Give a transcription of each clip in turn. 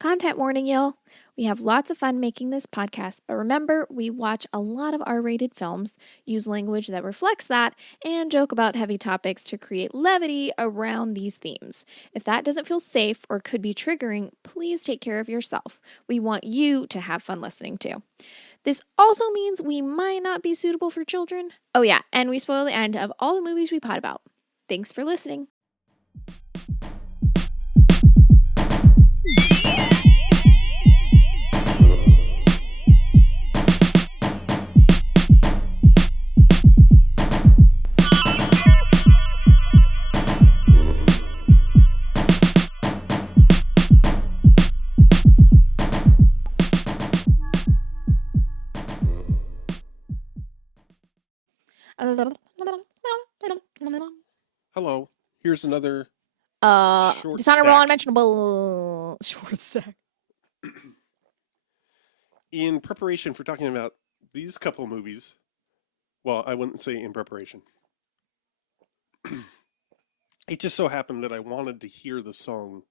Content warning, y'all. We have lots of fun making this podcast, but remember, we watch a lot of R-rated films, use language that reflects that, and joke about heavy topics to create levity around these themes. If that doesn't feel safe or could be triggering, please take care of yourself. We want you to have fun listening too. This also means we might not be suitable for children. Oh yeah, and we spoil the end of all the movies we pod about. Thanks for listening. Hello. Here's another short Dishonorable, stack. Unmentionable, short stack. In preparation for talking about these couple movies, well, I wouldn't say in preparation. It just so happened that I wanted to hear the song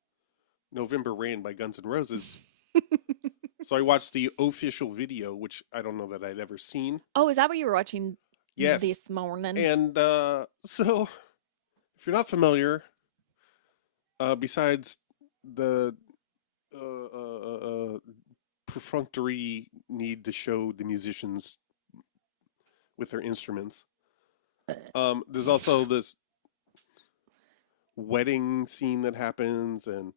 November Rain by Guns N' Roses. So I watched the official video, which I don't know that I'd ever seen. Oh, is that what you were watching Yes. this morning? And so, if you're not familiar, besides the perfunctory need to show the musicians with their instruments, there's also this wedding scene that happens, and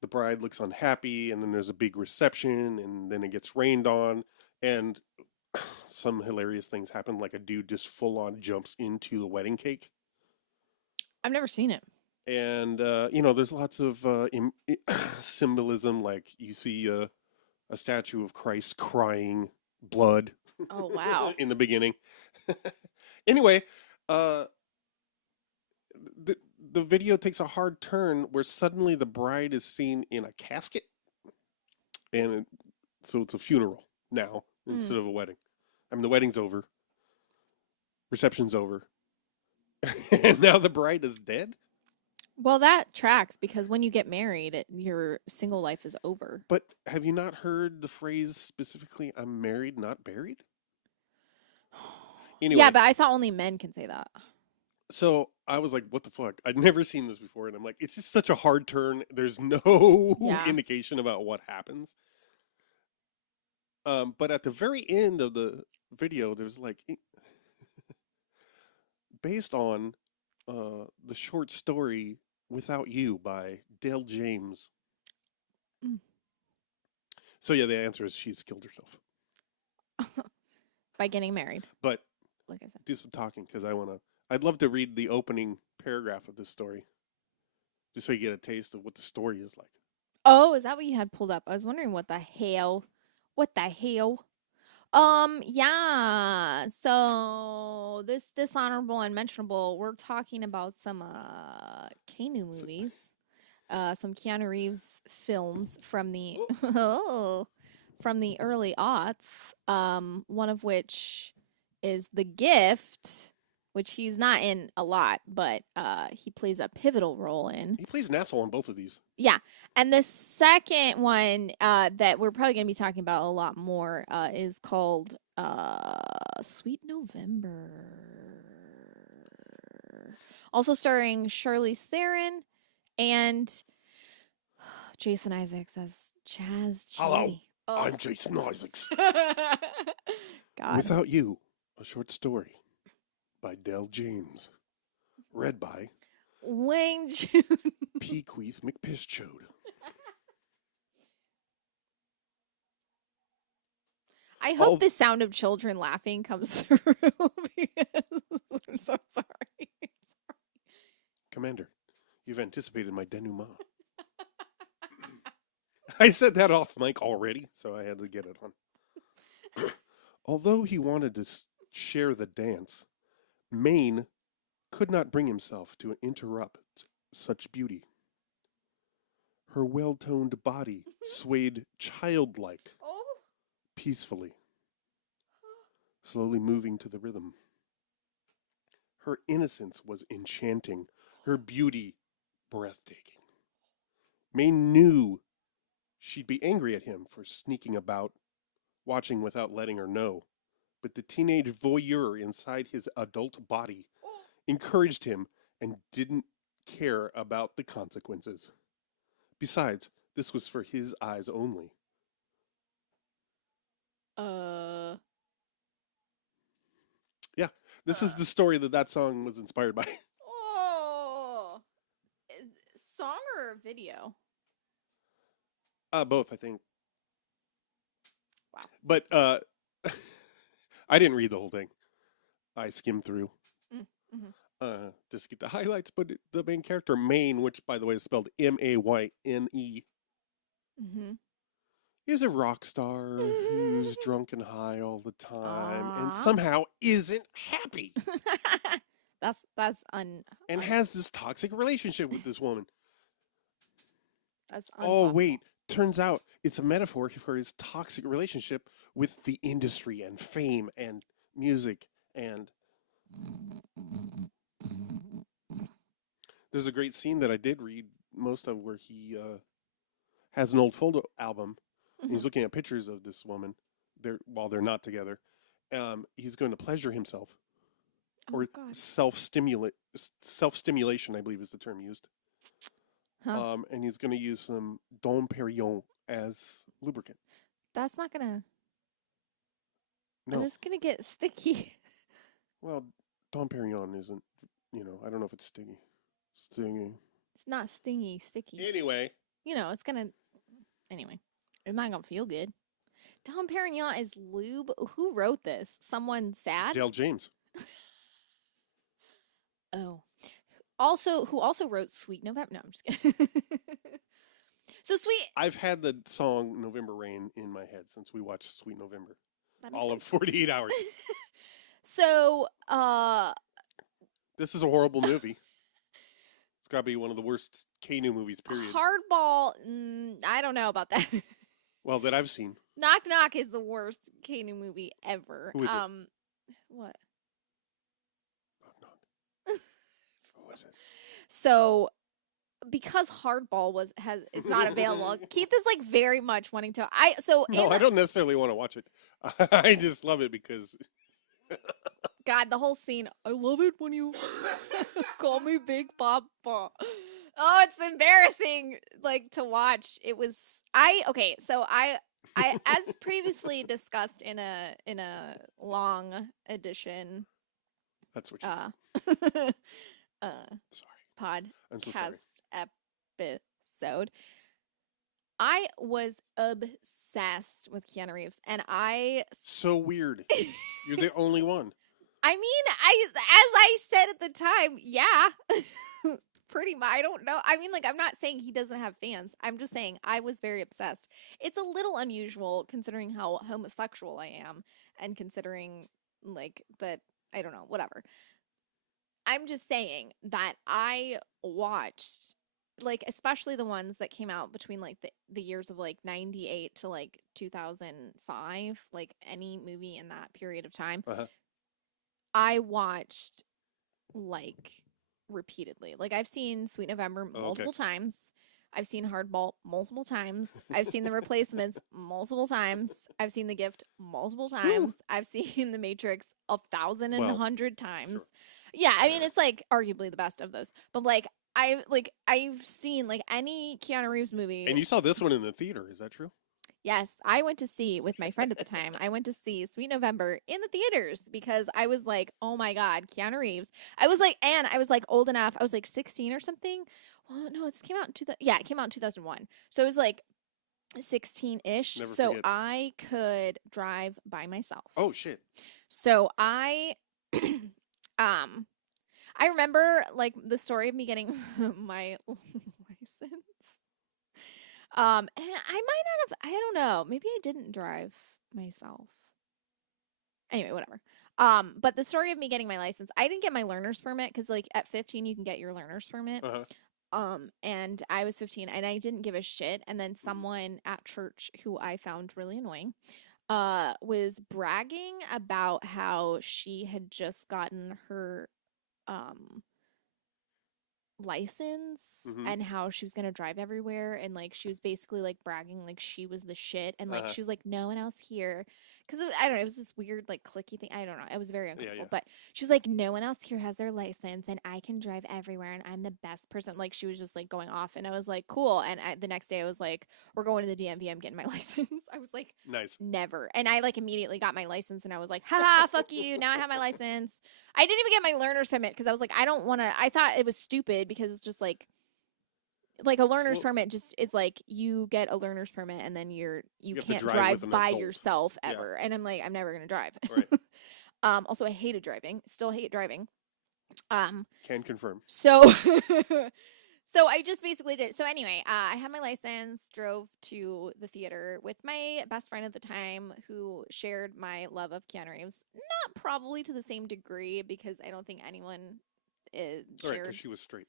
the bride looks unhappy, and then there's a big reception, and then it gets rained on, and some hilarious things happen, like a dude just full on jumps into the wedding cake. I've never seen it. And there's lots of symbolism, like you see a statue of Christ crying blood. Oh, wow. In the beginning. Anyway, the video takes a hard turn where suddenly the bride is seen in a casket, and so it's a funeral now instead of a wedding. I mean, the wedding's over, reception's over, and now the bride is dead. Well, that tracks, because when you get married, your single life is over. But have you not heard the phrase specifically, I'm married, not buried? Anyway, Yeah, but I thought only men can say that. So I was like, what the fuck? I'd never seen this before. And I'm like, it's just such a hard turn. There's no indication about what happens. But at the very end of the video, there's like, based on the short story Without You by Dale James. So yeah, the answer is she's killed herself. By getting married. But like I said, do some talking, because I'd love to read the opening paragraph of this story, just so you get a taste of what the story is like. Oh, is that what you had pulled up? I was wondering what the hell. Yeah. So this Dishonorable, Unmentionable, we're talking about some Keanu movies, some Keanu Reeves films from the from the early aughts. One of which is The Gift, which he's not in a lot, but he plays a pivotal role in. He plays an asshole in both of these. Yeah. And the second one that we're probably going to be talking about a lot more is called Sweet November. Also starring Charlize Theron and Jason Isaacs as Chaz G. Hello, I'm Jason Isaacs. God. Without You, a short story by Dale James. Read by Wayne June. Pequeath McPischode. I hope the sound of children laughing comes through, because I'm so sorry. Commander, you've anticipated my denouement. I said that off mic already, so I had to get it on. Although he wanted to share the dance, Maine could not bring himself to interrupt such beauty. Her well-toned body swayed childlike, peacefully, slowly moving to the rhythm. Her innocence was enchanting, her beauty breathtaking. Maine knew She'd be angry at him for sneaking about, watching without letting her know. But the teenage voyeur inside his adult body encouraged him and didn't care about the consequences. Besides, this was for his eyes only. Uh. Yeah, this is the story that song was inspired by. Oh. Song or video? Both, I think. Wow. But I didn't read the whole thing. I skimmed through. Just get the highlights, but the main character, Maine, which by the way is spelled Mayne, is a rock star who's drunk and high all the time and somehow isn't happy. And has this toxic relationship with this woman. That's wait, turns out it's a metaphor for his toxic relationship with the industry and fame and music and there's a great scene that I did read most of where he has an old photo album. And he's looking at pictures of this woman while they're not together. He's going to pleasure himself. Self-stimulation, I believe is the term used. And he's going to use some Dom Perignon as lubricant. That's not going to... No. I'm just going to get sticky. Well, Dom Perignon isn't, I don't know if it's stingy. It's not stingy, sticky. Anyway. It's going to... Anyway. It's not going to feel good. Dom Perignon is lube. Who wrote this? Someone sad? Dale James. Oh. Who also wrote Sweet November? No, I'm just kidding. So Sweet... I've had the song November Rain in my head since we watched Sweet November. All sense. of 48 hours. So, this is a horrible movie. It's got to be one of the worst Keanu movies, period. Hardball, I don't know about that. Well, that I've seen. Knock Knock is the worst Keanu movie ever. Who is it? What? Knock Knock. Who is it? So, because Hardball is not available, Keith is like very much wanting to. I don't necessarily want to watch it. I just love it because. God, the whole scene. I love it when you call me Big Papa. Oh, it's embarrassing, like, to watch. It was so I as previously discussed in a long edition. That's what you said. Sorry. Podcast I'm so sorry. Episode. I was obsessed with Keanu Reeves, and so weird. You're the only one. I mean, as I said at the time, yeah. Pretty much. I don't know. I mean, like, I'm not saying he doesn't have fans. I'm just saying I was very obsessed. It's a little unusual considering how homosexual I am and considering, like, that, I don't know, whatever. I'm just saying that I watched, like, especially the ones that came out between, like, the years of, like, 98 to, like, 2005, like, any movie in that period of time. I watched, like, repeatedly. Like, I've seen Sweet November multiple times. I've seen Hardball multiple times. I've seen The Replacements multiple times. I've seen The Gift multiple times. I've seen The Matrix 1,100 times. Sure. Yeah, I mean, it's, like, arguably the best of those. But, like, I've seen, like, any Keanu Reeves movie. And you saw this one in the theater, is that true? Yes, I went to see, with my friend at the time, I went to see Sweet November in the theaters because I was like, oh my God, Keanu Reeves. I was like old enough. I was like 16 or something. Well, no, it came out in 2001. So it was like 16-ish. So I could drive by myself. Oh, shit. So I remember, like, the story of me getting my license. And I might not have, I don't know, maybe I didn't drive myself. Anyway, whatever. But the story of me getting my license, I didn't get my learner's permit because, like, at 15 you can get your learner's permit. And I was 15 and I didn't give a shit. And then someone at church who I found really annoying, was bragging about how she had just gotten her, license Mhm. and how she was gonna drive everywhere, and like she was basically like bragging like she was the shit, and like she was like, no one else here, because I don't know, it was this weird like clicky thing. I don't know, it was very uncomfortable. But she's like, no one else here has their license, and I can drive everywhere, and I'm the best person. Like she was just like going off, and I was like, cool. And the next day I was like, we're going to the DMV. I'm getting my license. I was like, Nice. never. And I like immediately got my license, and I was like, haha, fuck you. Now I have my license. I didn't even get my learner's permit because I was like, I don't want to. I thought it was stupid because it's just like a learner's permit just is like you get a learner's permit and then you can't drive by yourself ever. And I'm like, I'm never gonna drive. Right. Also, I hated driving. Still hate driving. Can confirm. So so I just basically did. So anyway, I had my license, drove to the theater with my best friend at the time who shared my love of Keanu Reeves. Not probably to the same degree because I don't think anyone shared. Right, because she was straight.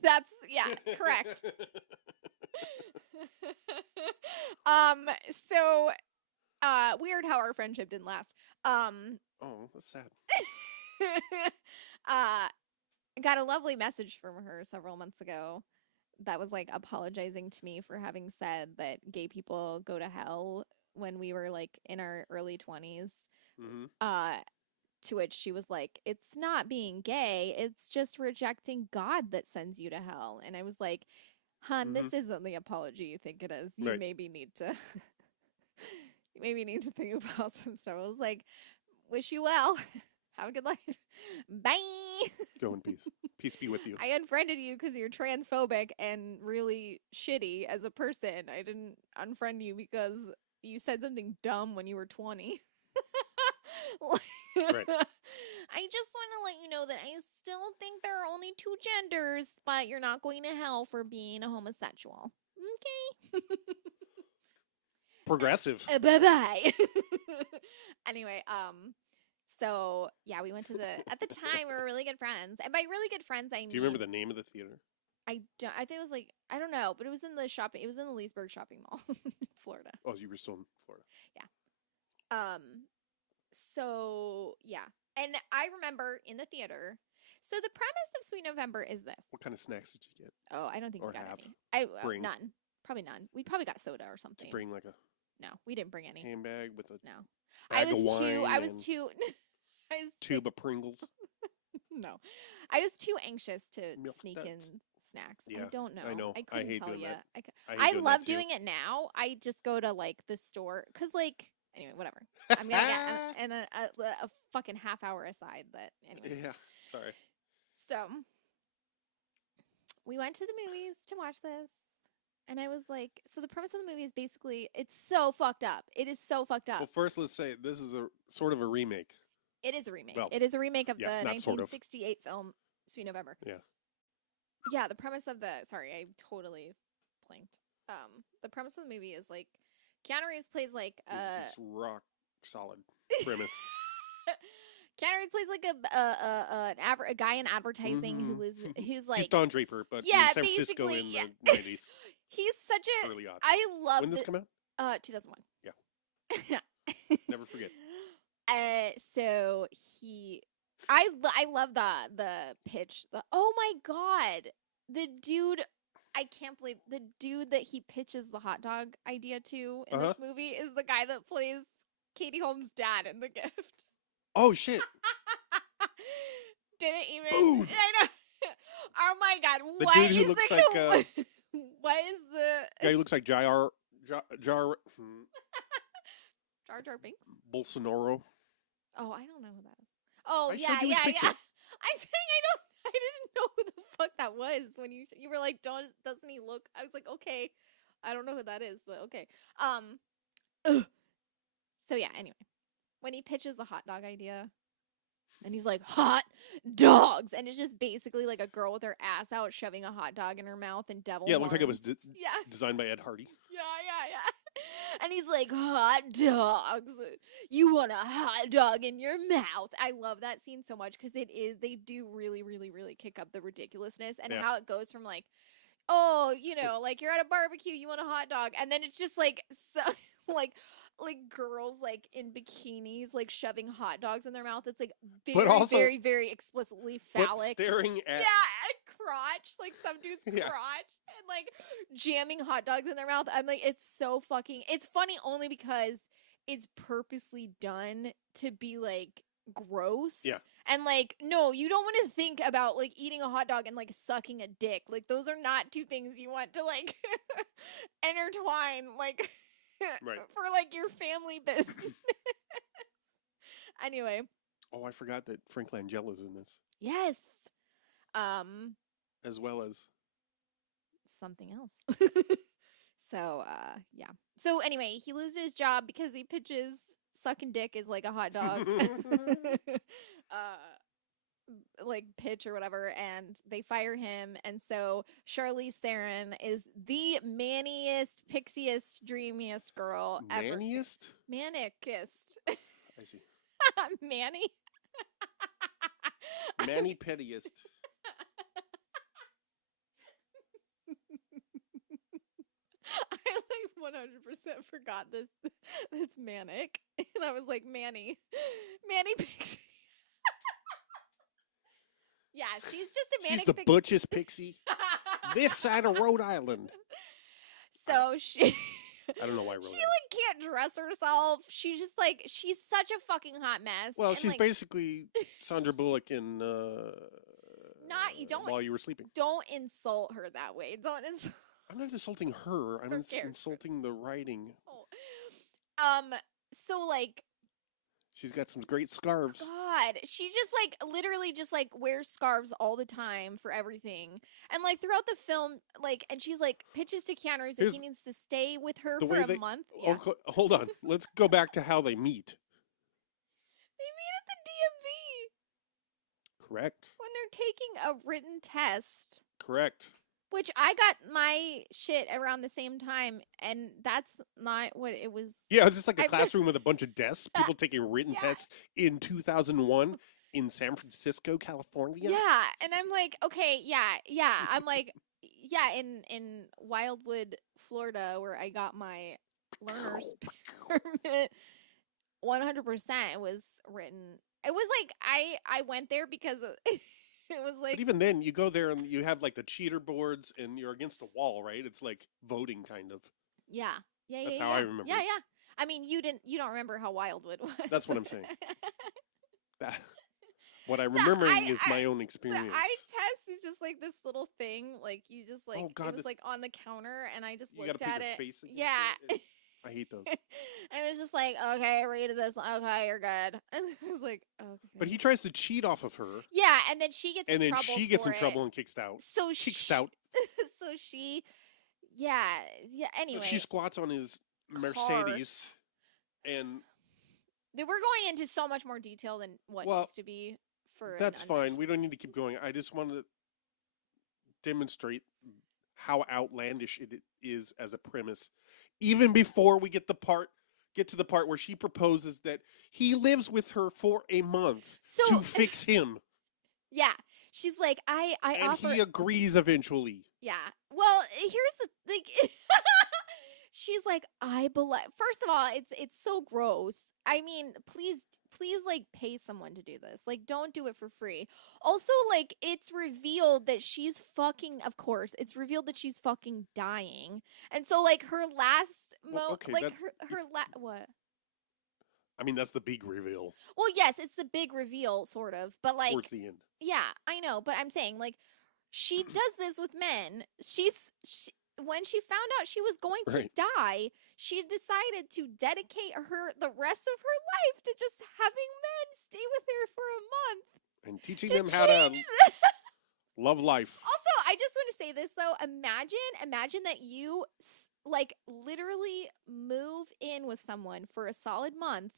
That's, yeah, correct. So, weird how our friendship didn't last. Oh, that's sad. I got a lovely message from her several months ago that was like apologizing to me for having said that gay people go to hell when we were like in our early 20s. Mm-hmm. To which she was like, it's not being gay, it's just rejecting God that sends you to hell. And I was like, hun, this isn't the apology you think it is. You maybe need to think about some stuff. I was like, wish you well. Have a good life. Bye. Go in peace. Peace be with you. I unfriended you because you're transphobic and really shitty as a person. I didn't unfriend you because you said something dumb when you were 20. Right. I just want to let you know that I still think there are only two genders, but you're not going to hell for being a homosexual. Okay. Progressive. Bye-bye. Anyway, so yeah, we went to at the time we were really good friends. And by really good friends, I mean. Do you remember the name of the theater? I think it was like, I don't know, but it was in the Leesburg shopping mall in Florida. Oh, you were still in Florida. Yeah. So yeah. And I remember in the theater. So the premise of Sweet November is this. What kind of snacks did you get? Oh, I don't think or we got have. any. None. Probably none. We probably got soda or something. Did you bring like a. No, we didn't bring any. Handbag with a. No. Bag of wine I was too. Tube of Pringles. No, I was too anxious to sneak in snacks. Yeah, I don't know. I know. I couldn't hate tell doing you. that. I love doing it now. I just go to like the store because like anyway, whatever. I'm gonna get a fucking half hour aside. But anyway. Yeah. Sorry. So we went to the movies to watch this. And I was like, so the premise of the movie is basically, it's so fucked up. It is so fucked up. Well, first let's say this is a sort of a remake. It is a remake. Well, it is a remake of the not 1968 film Sweet November. Yeah. Yeah, the premise of sorry, I totally blanked. The premise of the movie is like, Keanu Reeves plays like it's rock solid premise. Keanu Reeves plays like a guy in advertising who's like he's Don Draper, but in San Francisco in the 90s. He's such a early odds. I love. When did this come out? 2001. Yeah. Never forget. So I love the pitch. Oh my god, the dude. I can't believe the dude that he pitches the hot dog idea to in this movie is the guy that plays Katie Holmes' dad in The Gift. Oh shit! Didn't even. Boom. I know. Oh my god! The what dude who is looks the like what is the guy who looks like Jar Jar Binks? Bolsonaro. Oh, I don't know who that is. Oh I yeah. I'm saying I didn't know who the fuck that was when you were like, doesn't he look? I was like, okay, I don't know who that is, but okay. So yeah. Anyway, when he pitches the hot dog idea, and he's like, hot dogs, and it's just basically like a girl with her ass out shoving a hot dog in her mouth and devil. Yeah, it looks like it was yeah. designed by Ed Hardy. Yeah. And he's like, hot dogs. You want a hot dog in your mouth. I love that scene so much because they do really, really, really kick up the ridiculousness and how it goes from like, oh, like you're at a barbecue, you want a hot dog. And then it's just like, so, like girls like in bikinis, like shoving hot dogs in their mouth. It's like very, very, very explicitly phallic. But staring at crotch, like some dude's Yeah. crotch, and like jamming hot dogs in their mouth. I'm like, it's so fucking. It's funny only because it's purposely done to be like gross. Yeah. And like, no, you don't want to think about like eating a hot dog and like sucking a dick. Like, those are not two things you want to like intertwine, like, Right. for like your family business. Anyway. Oh, I forgot that Frank Langella's in this. Yes. As well as something else. So, yeah. So anyway, he loses his job because he pitches sucking dick is like a hot dog. Like pitch or whatever, and they fire him, and so Charlize Theron is the maniest, pixiest, dreamiest girl ever. Maniest? Manicest. I see. Manny? Manny pettiest. I like 100% forgot this. It's manic, and I was like, Manny Pixie. Yeah, she's just a manic. She's the butchest pixie this side of Rhode Island. So she. I don't know why Rhode She Island. like can't dress herself. She's just like she's such a fucking hot mess. Well, and, she's like, basically Sandra Bullock in. Not you don't While you were sleeping. Don't insult her that way. Don't insult. I'm not insulting her. I'm Her character. insulting the writing. So like. She's got some great scarves. God, she just like literally just like wears scarves all the time for everything, and like throughout the film, like, and she's like pitches to Keanu Reeves that he needs to stay with her for a month. Yeah. Oh, hold on, let's go back to how they meet. They meet at the DMV. Correct. When they're taking a written test. Correct. Which I got my shit around the same time, and that's not what it was. Yeah, it's just like a classroom with a bunch of desks, people taking written tests in 2001 in San Francisco, California. Yeah, and I'm like, okay, yeah. I'm like, yeah, in Wildwood, Florida, where I got my learner's permit, 100% it was written. It was like, I went there because it was like... But even then, you go there and you have like the cheater boards and you're against a wall, right? It's like voting kind of. Yeah. That's how I remember. Yeah. I mean, you don't remember how Wildwood was. That's what I'm saying. What I'm remembering is my own experience. The eye test was just like this little thing, like you just like, oh, God, it was like on the counter, and I just you looked gotta at put your it. face against Yeah. it. I hate those. I was just like, okay, read this. Okay, you're good. And I was like, okay. But he tries to cheat off of her. Yeah, and then she gets in trouble. And then she gets in trouble and kicked out. So yeah. Anyway, so she squats on his Mercedes, and we're going into so much more detail than what needs to be for. That's fine. We don't need to keep going. I just wanted to demonstrate how outlandish it is as a premise. Even before we get to the part where she proposes that he lives with her for a month to fix him. Yeah. She's like, I and offer... he agrees eventually. Yeah. Well, here's the thing. She's like, first of all, it's so gross. I mean, please, like, pay someone to do this. Like, don't do it for free. Also, like, it's revealed that she's fucking, of course, it's revealed that she's fucking dying. And so, like, her last what? I mean, that's the big reveal. Well, yes, it's the big reveal, sort of. But, like... Towards the end. Yeah, I know. But I'm saying, like, she does this with men. When she found out she was going to die, she decided to dedicate the rest of her life to just having men stay with her for a month. And teaching them how to love life. Also, I just want to say this, though. Imagine that you, like, literally move in with someone for a solid month.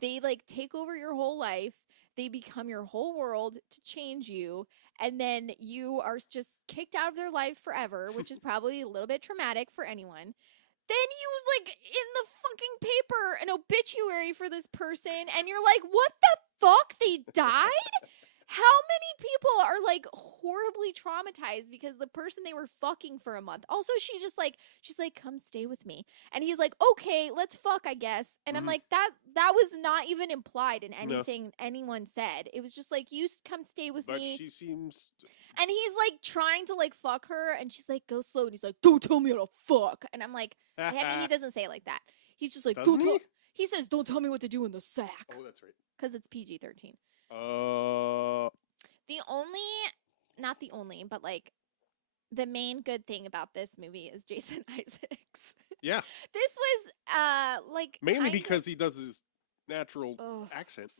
They, like, take over your whole life. They become your whole world to change you. And then you are just kicked out of their life forever, which is probably a little bit traumatic for anyone. Then you, like, in the fucking paper, an obituary for this person, and you're like, what the fuck? They died? How many people are, like, horribly traumatized because the person they were fucking for a month? Also, she's like, come stay with me. And he's like, okay, let's fuck, I guess. And I'm like, that was not even implied in anything anyone said. It was just like, you come stay with me. But she seems And he's like trying to like fuck her, and she's like, go slow. And he's like, don't tell me how to fuck. And I'm like, I mean, he doesn't say it like that. He's just like, Doesn't he? He says, don't tell me what to do in the sack. Oh, that's right. Because it's PG-13. Not the only, but like the main good thing about this movie is Jason Isaacs. Yeah. This was like mainly because he does his natural accent.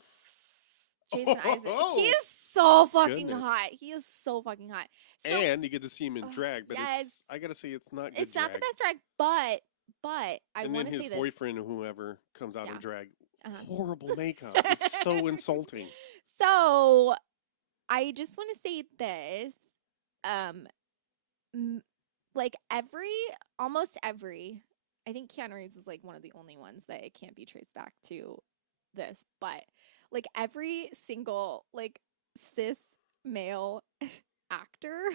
Jason Isaacs. He is so fucking hot. He is so fucking hot. So, and you get to see him in drag, but it's, I gotta say, it's not good. It's not the best drag, but I want to say this. And then his boyfriend or whoever comes out in drag. Horrible makeup. It's so insulting. So I just want to say this. Like almost every, I think Keanu Reeves is like one of the only ones that it can't be traced back to this, but like every single like cis male actor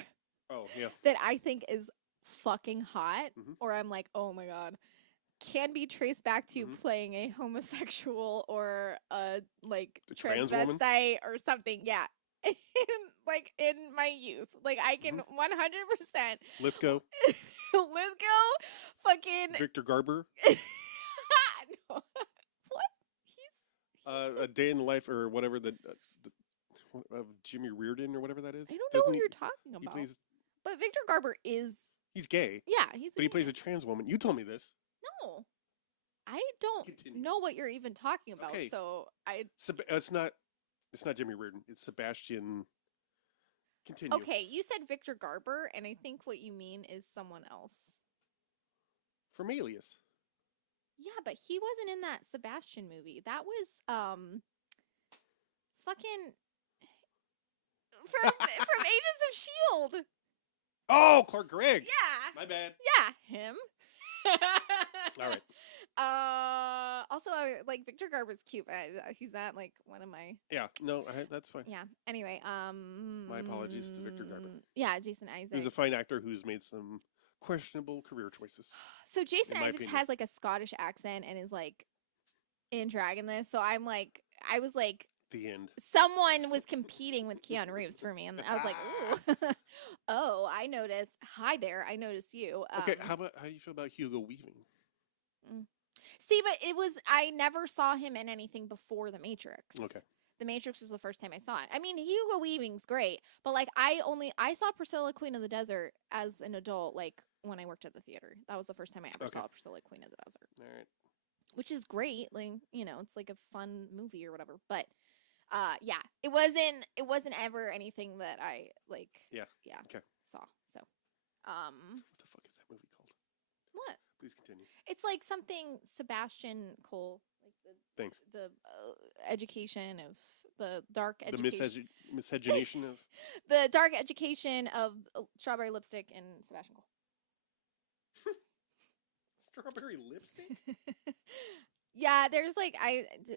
that I think is fucking hot, or I'm like, oh my god, can be traced back to playing a homosexual or a like transvestite or something. Yeah. Like in my youth, like I can 100%. Lithgow, fucking Victor Garber. No. What? He's A Day in the Life or whatever the of Jimmy Reardon or whatever that is. I don't know what you're talking about. But Victor Garber is. He's gay. Yeah, but he plays a trans woman. You told me this. No, I don't know what you're even talking about. Okay. So It's not Jimmy Reardon. It's Sebastian. Continue. Okay, you said Victor Garber, and I think what you mean is someone else. From Alias. Yeah, but he wasn't in that Sebastian movie. That was fucking from Agents of S.H.I.E.L.D. Oh, Clark Gregg. Yeah. My bad. Yeah, him. All right. Also, like Victor Garber's cute, but he's not like one of my. Yeah, no, that's fine. Yeah. Anyway, my apologies to Victor Garber. Yeah, Jason Isaacs. He's a fine actor who's made some questionable career choices. So Jason Isaacs has like a Scottish accent and is like in drag in this. So I was like. The end. Someone was competing with Keanu Reeves for me, and I was like, "Ooh, oh, I noticed. Hi there, I noticed you." Okay, how do you feel about Hugo Weaving? See, but I never saw him in anything before The Matrix. Okay. The Matrix was the first time I saw it. I mean, Hugo Weaving's great, but like I saw Priscilla Queen of the Desert as an adult, like when I worked at the theater. That was the first time I ever saw Priscilla Queen of the Desert. All right. Which is great, like it's like a fun movie or whatever, but. Yeah, it wasn't ever anything that I like. Yeah. Okay. Saw. So, what the fuck is that movie called? What? Please continue. It's like something Sebastian Cole, like Thanks. The education of the dark education. The miscegenation of the dark education of strawberry lipstick and Sebastian Cole. Strawberry lipstick? Yeah, there's like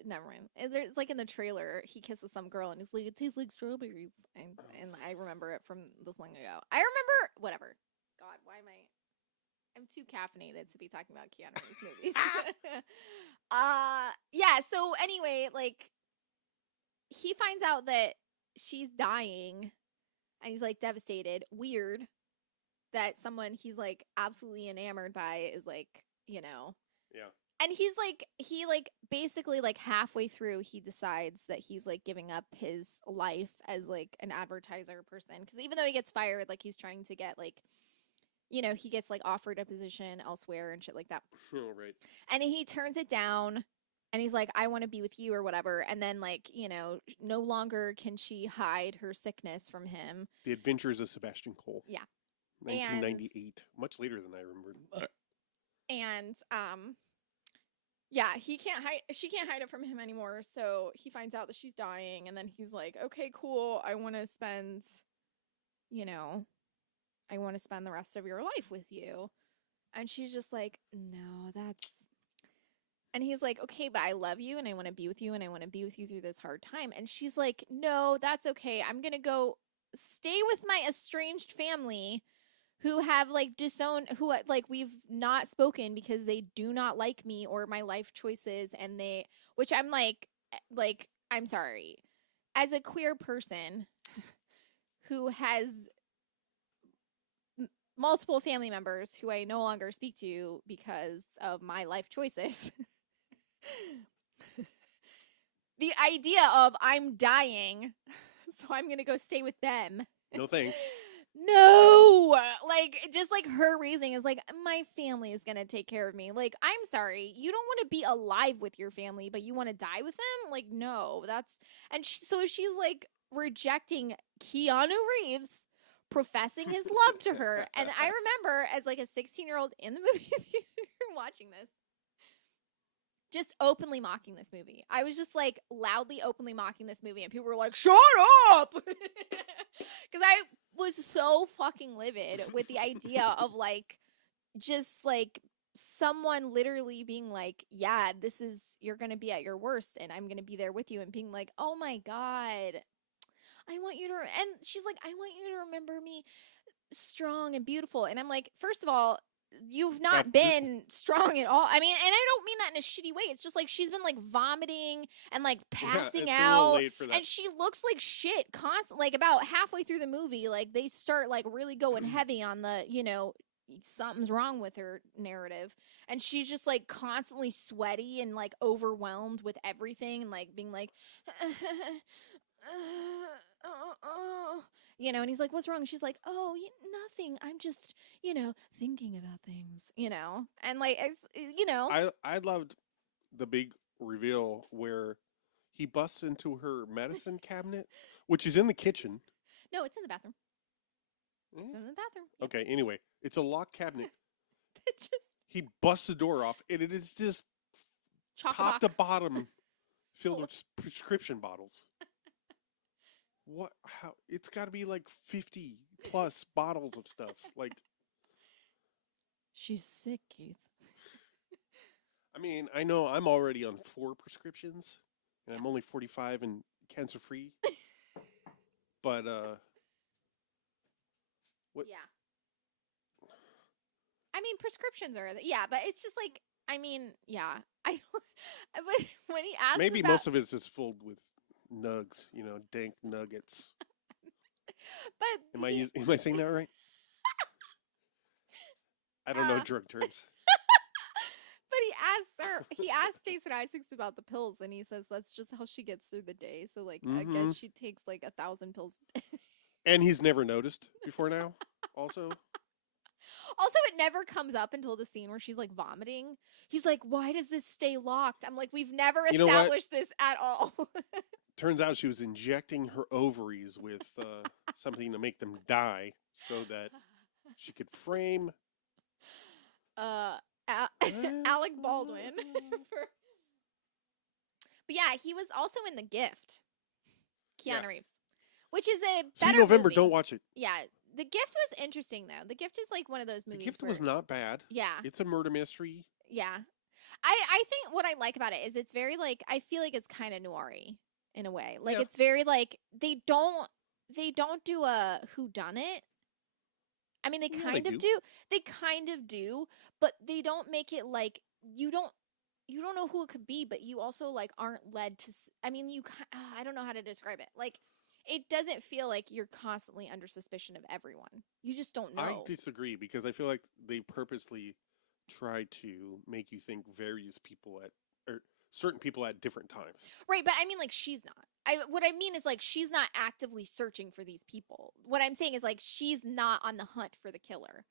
never mind. There's like in the trailer, he kisses some girl and he's like, "It tastes like strawberries," and I remember it from this long ago. I remember whatever. God, why am I'm too caffeinated to be talking about Keanu Reeves movies. Yeah. So anyway, like he finds out that she's dying, and he's like devastated. Weird that someone he's like absolutely enamored by is like Yeah. And he basically like halfway through he decides that he's like giving up his life as like an advertiser person, because even though he gets fired, like he's trying to get like he gets like offered a position elsewhere and shit like that. Oh, right. And he turns it down and he's like, I want to be with you or whatever. And then like no longer can she hide her sickness from him. The Adventures of Sebastian Cole. Yeah. 1998, much later than I remembered. And yeah, she can't hide it from him anymore. So he finds out that she's dying, and then he's like, okay, cool. I want to spend the rest of your life with you. And she's just like, no, and he's like, okay, but I love you and I want to be with you and I want to be with you through this hard time. And she's like, no, that's okay. I'm going to go stay with my estranged family who have like disowned, who like we've not spoken because they do not like me or my life choices, and which I'm like I'm sorry, as a queer person who has multiple family members who I no longer speak to because of my life choices. The idea of I'm dying, so I'm going to go stay with them. No thanks. No, like just like her reasoning is like my family is gonna take care of me. Like I'm sorry, you don't want to be alive with your family, but you want to die with them. Like no, so she's like rejecting Keanu Reeves, professing his love to her, and I remember as like a 16-year-old in the movie theater watching this, just openly mocking this movie. I was just like loudly, openly mocking this movie, and people were like, "Shut up!" Because I was so fucking livid with the idea of like, just like someone literally being like, "Yeah, you're gonna be at your worst, and I'm gonna be there with you," and being like, "Oh my god, I want you to," and she's like, "I want you to remember me strong and beautiful," and I'm like, first of all, you've not been strong at all. I mean, and I don't mean that in a shitty way. It's just like she's been like vomiting and like passing out, and she looks like shit constantly. Like about halfway through the movie, like they start like really going heavy on the, something's wrong with her narrative, and she's just like constantly sweaty and like overwhelmed with everything, and like being like, and he's like, "What's wrong?" And she's like, "Oh, nothing. I'm just, thinking about things, and like, I loved the big reveal where he busts into her medicine cabinet, which is in the kitchen. No, it's in the bathroom. It's in the bathroom. Yep. Okay, anyway, it's a locked cabinet. He busts the door off, and it is just top to bottom filled with prescription bottles. What? How? It's got to be like 50 plus bottles of stuff. Like, she's sick, Keith. I mean, I know I'm already on 4 prescriptions, and I'm only 45 and cancer free. But what? Yeah. I mean, prescriptions are but it's just like, I mean, yeah. I but when he asked, maybe most of it's just filled with nugs, dank nuggets. But am I saying that right? I don't know drug terms. But he asked Jason Isaacs about the pills, and he says that's just how she gets through the day. So like, I guess she takes like 1,000 pills a day. And he's never noticed before now. Also, it never comes up until the scene where she's like vomiting. He's like, "Why does this stay locked?" I'm like, "We've never established this at all." Turns out she was injecting her ovaries with something to make them die so that she could frame Alec Baldwin. But yeah, he was also in The Gift. Keanu Reeves. Which is a better Sweet November, movie. don't watch it. Yeah. The Gift was interesting, though. The Gift is like one of those movies. The Gift was not bad. Yeah. It's a murder mystery. Yeah. I think what I like about it is it's very like, I feel like it's kind of noir-y in a way. Like it's very like, they don't do a whodunit. I mean, they kind of do. They kind of do, but they don't make it like you don't know who it could be, but you also like aren't led to. I mean, I don't know how to describe it. Like, it doesn't feel like you're constantly under suspicion of everyone. You just don't know. I disagree because I feel like they purposely try to make you think various people or certain people at different times. Right, but I mean, like, she's not. What I mean is, like, she's not actively searching for these people. What I'm saying is, like, she's not on the hunt for the killer.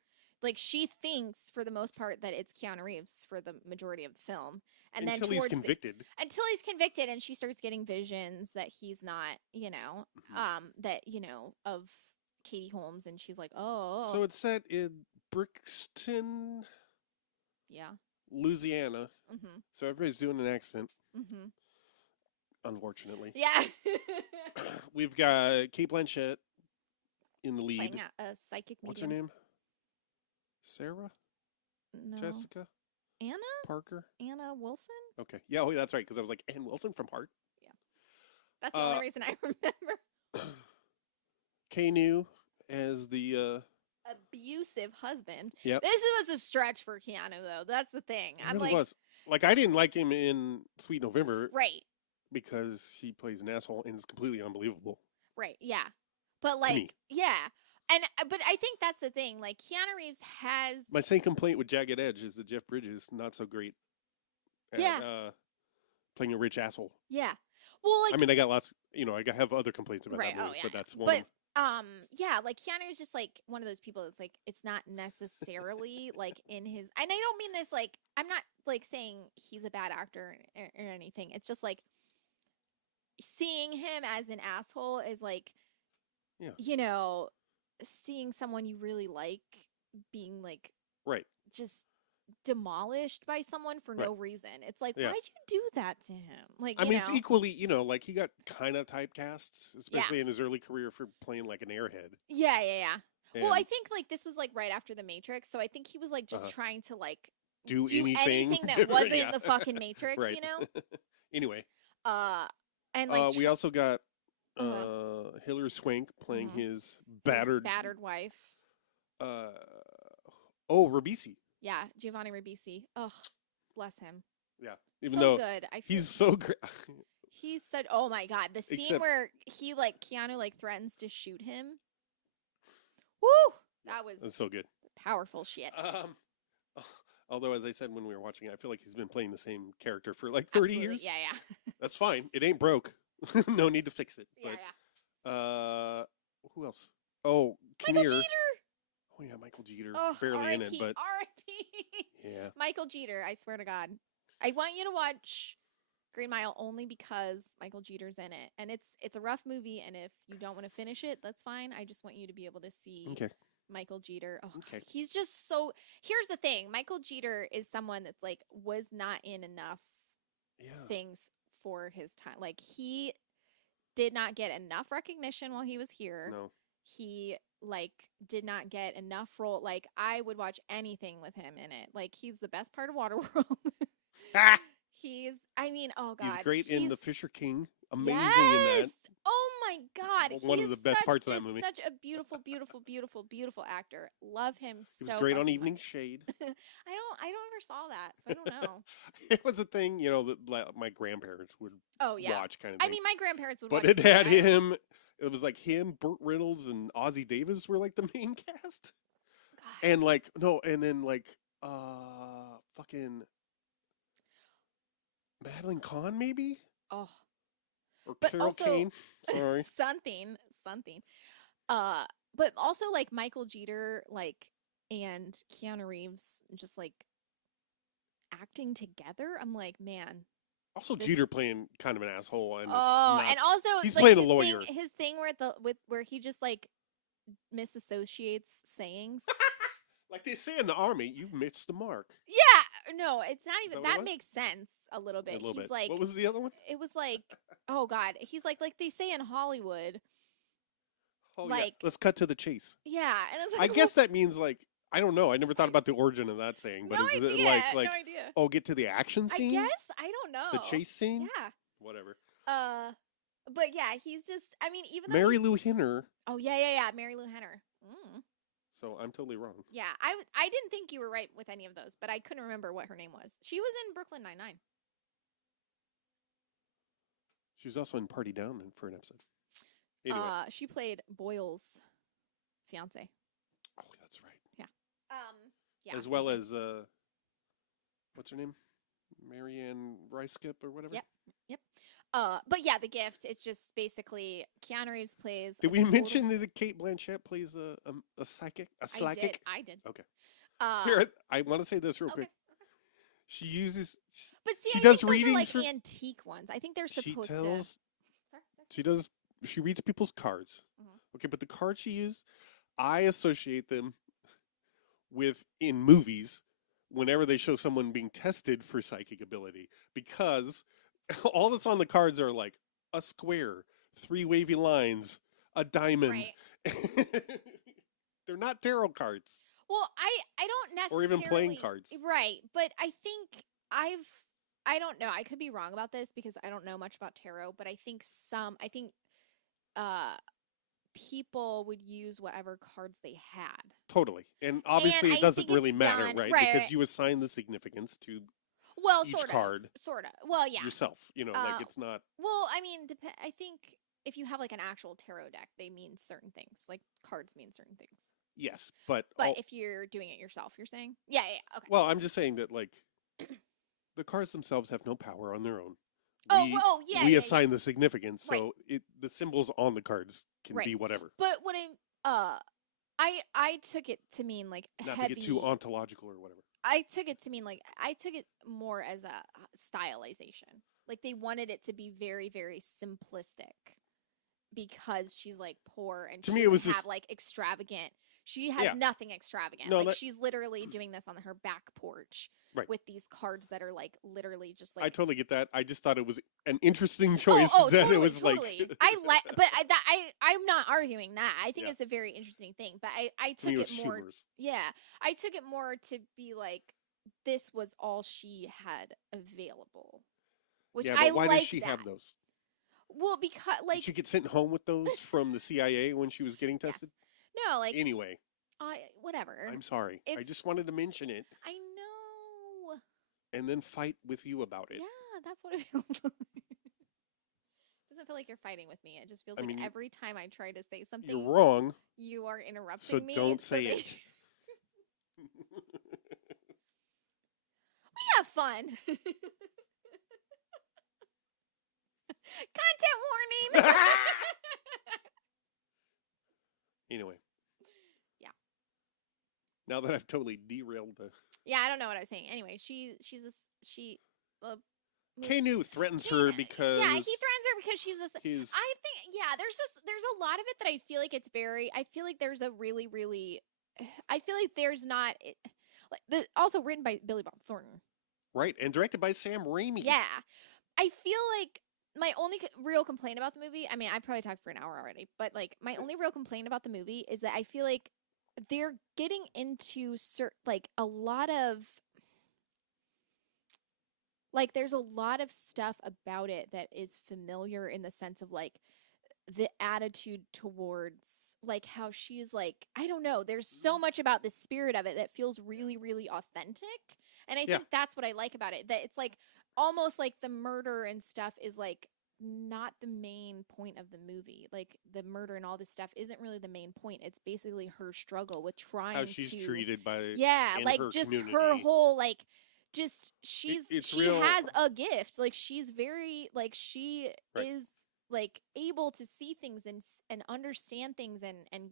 Like, she thinks, for the most part, that it's Keanu Reeves for the majority of the film. And until he's convicted. Until he's convicted, and she starts getting visions that he's not, of Katie Holmes, and she's like, oh. So it's set in Brixton, Louisiana. Mm-hmm. So everybody's doing an accent. Mm-hmm. Unfortunately. Yeah. We've got Kate Blanchett in the lead. Playing a psychic medium. What's her name? Sarah? No. Jessica? Anna? Parker? Anna Wilson? Okay. Yeah, that's right, because I was like, Ann Wilson from Heart? Yeah. That's the only reason I remember. Keanu as the abusive husband. Yep. This was a stretch for Keanu, though. That's the thing. It really was. Like, I didn't like him in Sweet November. Right. Because he plays an asshole and is completely unbelievable. Right, yeah. But, like, yeah. And but I think that's the thing. Like Keanu Reeves has My same complaint with Jagged Edge is that Jeff Bridges not so great at playing a rich asshole. Yeah. Well, like I mean, I got lots. I have other complaints about that movie, but that's one. Yeah, like Keanu is just like one of those people that's like it's not necessarily like in his. And I don't mean this like I'm not like saying he's a bad actor or anything. It's just like seeing him as an asshole is like, seeing someone you really like being like right just demolished by someone for no reason. It's like, why'd you do that to him? Like, I mean, it's equally, like he got kind of typecast, especially in his early career for playing like an airhead. Yeah. Well, I think like this was like right after the Matrix, so I think he was like just trying to like do anything that wasn't the fucking Matrix, right. Anyway, and like we also got Hilary Swank playing his battered wife. Ribisi. Yeah, Giovanni Ribisi. Ugh, bless him. Yeah, even though good. he's so great. He's such. Oh my god, the scene where he like Keanu like threatens to shoot him. Woo! That's so good. Powerful shit. Although, as I said when we were watching it, I feel like he's been playing the same character for like 30 years. Yeah. That's fine. It ain't broke. No need to fix it. Yeah. Who else? Oh, Michael Jeter. Oh yeah, Michael Jeter. Oh, barely in it, but R.I.P. Yeah. Michael Jeter. I swear to God, I want you to watch Green Mile only because Michael Jeter's in it, and it's a rough movie. And if you don't want to finish it, that's fine. I just want you to be able to see Michael Jeter. Oh, okay. He's just so. Here's the thing: Michael Jeter is someone that's like was not in enough things for his time. Like he did not get enough recognition while he was here. No. He like did not get enough role. Like I would watch anything with him in it. Like he's the best part of Waterworld. I mean, oh god, he's great in The Fisher King. Amazing in that. Oh my god, one of the best parts of that movie. Such a beautiful, beautiful, beautiful, beautiful actor. Love him so. He was great on Evening much. Shade. I don't ever saw that, so I don't know. It was a thing, that my grandparents would watch kind of thing. I mean, my grandparents would. But it had him. It was like him, Burt Reynolds, and Ozzie Davis were like the main cast. God. And like and then like fucking Madeline Kahn maybe. Oh. Or Carol Kane. Sorry. something. But also like Michael Jeter, like, and Keanu Reeves just like acting together. I'm like, man. Also, Jeter playing kind of an asshole, and and also he's like, playing a lawyer. His thing where he just like misassociates sayings. Like they say in the army, you've missed the mark. Yeah, no, it's not even. That makes sense a little bit. A little bit. Like, what was the other one? It was like, oh god, he's like they say in Hollywood. Oh like, yeah. Let's cut to the chase. Yeah, and it's like, I guess that means like. I don't know. I never thought about the origin of that saying, but is it like no idea. Oh, get to the action scene? I guess I don't know. The chase scene? Yeah. Whatever. But yeah, he's just. I mean, even Mary Lou Henner. Oh yeah, Mary Lou Henner. Mm. So I'm totally wrong. Yeah, I didn't think you were right with any of those, but I couldn't remember what her name was. She was in Brooklyn Nine-Nine. She was also in Party Down for an episode. Anyway. She played Boyle's fiance. Oh, that's right. Yeah. Yeah. As well as what's her name? Marianne Ryskip or whatever. Yep. But yeah, The Gift. It's just basically Keanu Reeves plays. Did we mention that Kate Blanchett plays a psychic? A psychic? I did. Okay. Here, I want to say this real quick. She uses. But see, she I does think readings those are like for antique ones. I think they're supposed to. She does. She reads people's cards. Mm-hmm. Okay, but the cards she used, I associate them with in movies whenever they show someone being tested for psychic ability, because all that's on the cards are like a square, 3 wavy lines, a diamond. Right. They're not tarot cards. Well, I don't necessarily, or even playing cards. Right, but I think I don't know. I could be wrong about this because I don't know much about tarot, but I think people would use whatever cards they had. Totally. And obviously it doesn't really matter, right? Because you assign the significance to each card. Sort of. Well, yeah. Yourself. Like it's not. Well, I mean, I think if you have like an actual tarot deck, they mean certain things. Like cards mean certain things. Yes, but But if you're doing it yourself, you're saying? Yeah, okay. well, I'm just saying that like the cards themselves have no power on their own. Yeah, We yeah, assign the significance, Right. so the symbols on the cards can Right. be whatever. But what I took it to mean like Not heavy. to get too ontological or whatever. I took it to mean like I took it more as a stylization. Like they wanted it to be very, very simplistic because she's like poor and To she me, it doesn't was just have like extravagant. She has Yeah. nothing extravagant. No, like that- she's literally doing this on her back porch Right. with these cards that are like literally just I like. totally get that. I just thought it was an interesting choice. Oh, that totally, it was totally. like I like, but I'm not arguing that. I think Yeah. it's a very interesting thing. But I to me, took it it was more. humorous. Yeah, I took it more to be like this was all she had available, which Yeah, I but why like does she that. have those? Well, because Did like she get sent home with those from the CIA when she was getting tested? no, like Anyway, whatever. I'm sorry. I It's- just wanted to mention it I know. and then fight with you about it. Yeah, that's what it feels like. Doesn't feel like you're fighting with me. It just feels I like mean, every time I try to say something, You're wrong, you are interrupting so me. don't say that- it. We have fun. Content warning. Anyway. Yeah. Now that I've totally derailed the Yeah, I don't know what I was saying. Anyway, she Keanu threatens her because yeah, he threatens her because she's a. his I think there's a lot of it that I feel like it's very. I feel like there's a really really. I feel like there's not. Also written by Billy Bob Thornton. right and directed by Sam Raimi. Yeah, I feel like my only real complaint about the movie. I mean, I probably talked for an hour already, but like my only real complaint about the movie is that I feel like they're getting into like a lot of. Like there's a lot of stuff about it that is familiar in the sense of like the attitude towards like how she's like I don't know, there's so much about the spirit of it that feels really really authentic, and I think that's what I like about it, that it's like almost like the murder and stuff is like not the main point of the movie. Like the murder and all this stuff isn't really the main point. It's basically her struggle with trying How she's to treated by yeah, in like her just community. her whole like just it's she real, has a gift. Like she's very like she Right. is like able to see things and understand things and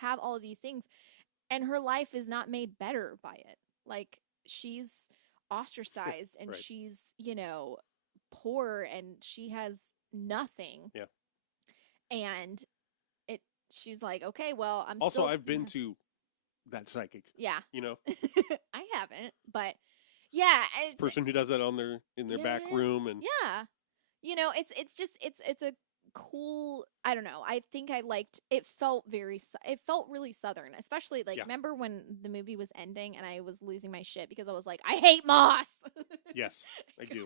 have all of these things, and her life is not made better by it. Like she's ostracized and Right. she's, poor and she has nothing. Yeah. And she's like, okay, well, I'm Also, still I've been to that psychic. Yeah. You know, I haven't, but yeah, person who does that in their back room and yeah, it's just it's a cool. I don't know. I think I liked. It felt really southern, especially like remember when the movie was ending and I was losing my shit because I was like, I hate moss. Yes, I do.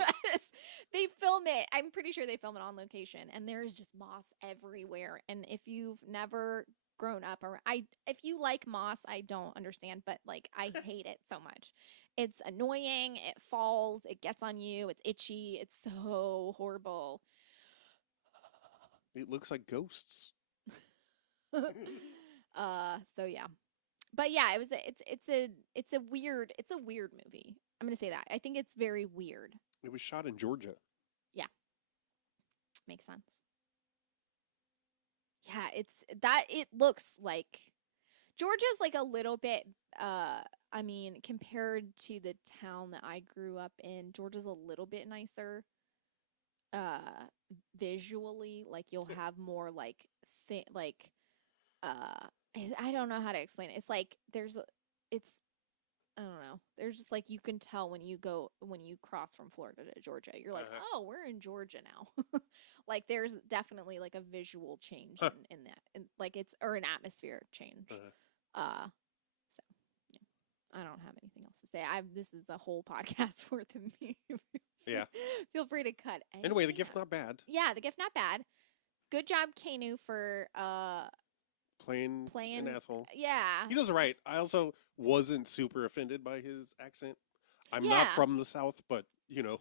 They film it. I'm pretty sure they film it on location, and there's just moss everywhere. And if you've never grown up around, if you like moss, I don't understand, but like I hate it so much. It's annoying. It falls. It gets on you. It's itchy. It's so horrible. It looks like ghosts. So yeah, but yeah, it's a weird movie. I'm gonna say that. I think it's very weird. It was shot in Georgia. Yeah, makes sense. Yeah, it looks like Georgia's like a little bit. I mean, compared to the town that I grew up in, Georgia's a little bit nicer. Visually, like you'll have more like I don't know how to explain it. It's like I don't know. There's just like you can tell when you cross from Florida to Georgia. You're like, oh, we're in Georgia now. Like there's definitely like a visual change in that, like or an atmospheric change. So yeah, I don't have anything else to say. This is a whole podcast worth of me. Yeah. Feel free to cut. Anyway, The Gift not bad. Yeah, The Gift not bad. Good job, Keanu, for playing an asshole. Yeah. He does right. I also wasn't super offended by his accent. I'm Yeah. not from the South, but you know,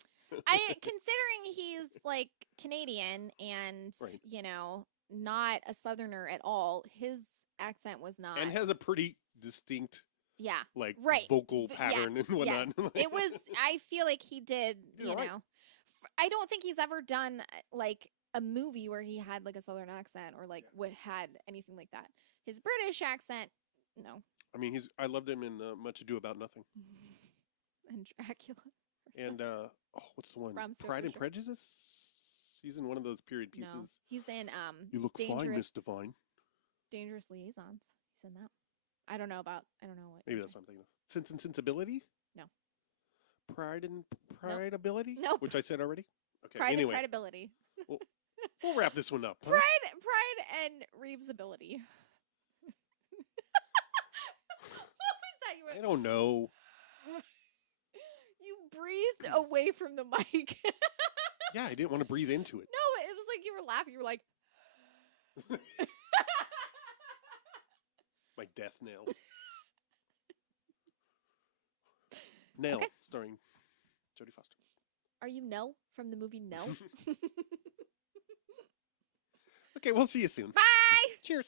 Considering he's like Canadian and Right. you know not a Southerner at all, his accent was not. and has a pretty distinct Yeah. like Right. vocal pattern Yes. and whatnot. Yes. It was. I feel like he did. You're You right. know, I don't think he's ever done like a movie where he had like a Southern accent or like what had anything like that. His British accent, no. I mean, I loved him in Much Ado About Nothing, And Dracula. and what's the one? Bram Pride and Stoker. Prejudice. He's in one of those period pieces. No, he's in You look fine, Miss Divine. Dangerous Liaisons. He's in that. I don't know what. Maybe that's what I'm thinking of. Sense and Sensibility. No. Pride and Prideability. Nope. Which I said already. Okay. Pride anyway, and Prideability. we'll wrap this one up. Huh? Pride and Reevesability. What was that? I don't know. You breathed away from the mic. Yeah, I didn't want to breathe into it. No, it was like you were laughing. You were like, My death knell. Nell, Okay. starring Jodie Foster. "Are you Nell from the movie Nell?" Okay, we'll see you soon. Bye. Cheers.